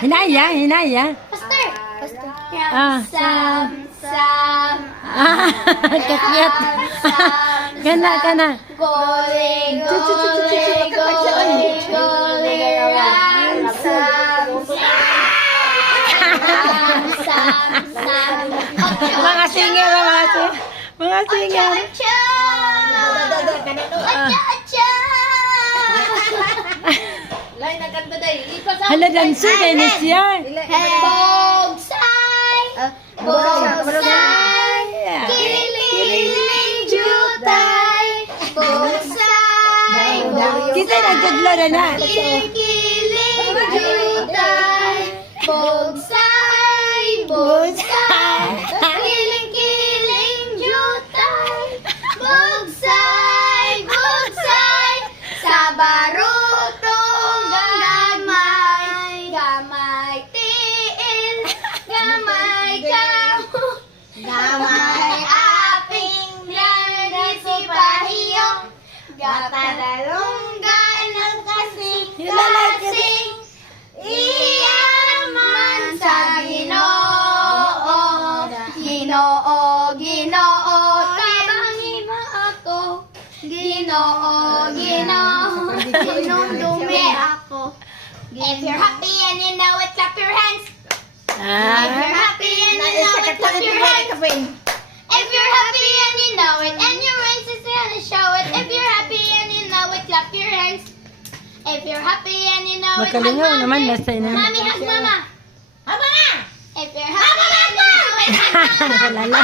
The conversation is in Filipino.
Hinaya, hinaya. Faster. Sam. Sam. Kakyat. Kana, kana. Goli, goli, goli, goli, ram, sam, sam. Mga singer, mga singer. Acha, acha. Lain na kanta day. Hala, dancer kayo ni siya. Bogsay, bogsay, kiling jutay, bogsay, Kita nagtudlo na na. kiling jutay, bogsay, bogsay, kiling jutay, bogsay, bogsay, sa barutong gamay, gamay tiil, gamay kamo, gamay aping nagsipahiyong, gapadalunggan ng kasing-kasing, iyaman sa Ginoo, Ginoo, Ginoo, tabangin mo ako, Ginoo, Ginoo, sinundumi ako. If you're happy and you know it, clap your hands. If you're happy and you know it, clap your hands. If you're happy and you know it, and your race is gonna show it. If you're happy and you know it, clap your hands. If you're happy and you know it, hug Makalingaw mommy. naman, nasa ina. Mommy, hug mama. Hug mama. If you're happy and you know it, hug mama. Wala na.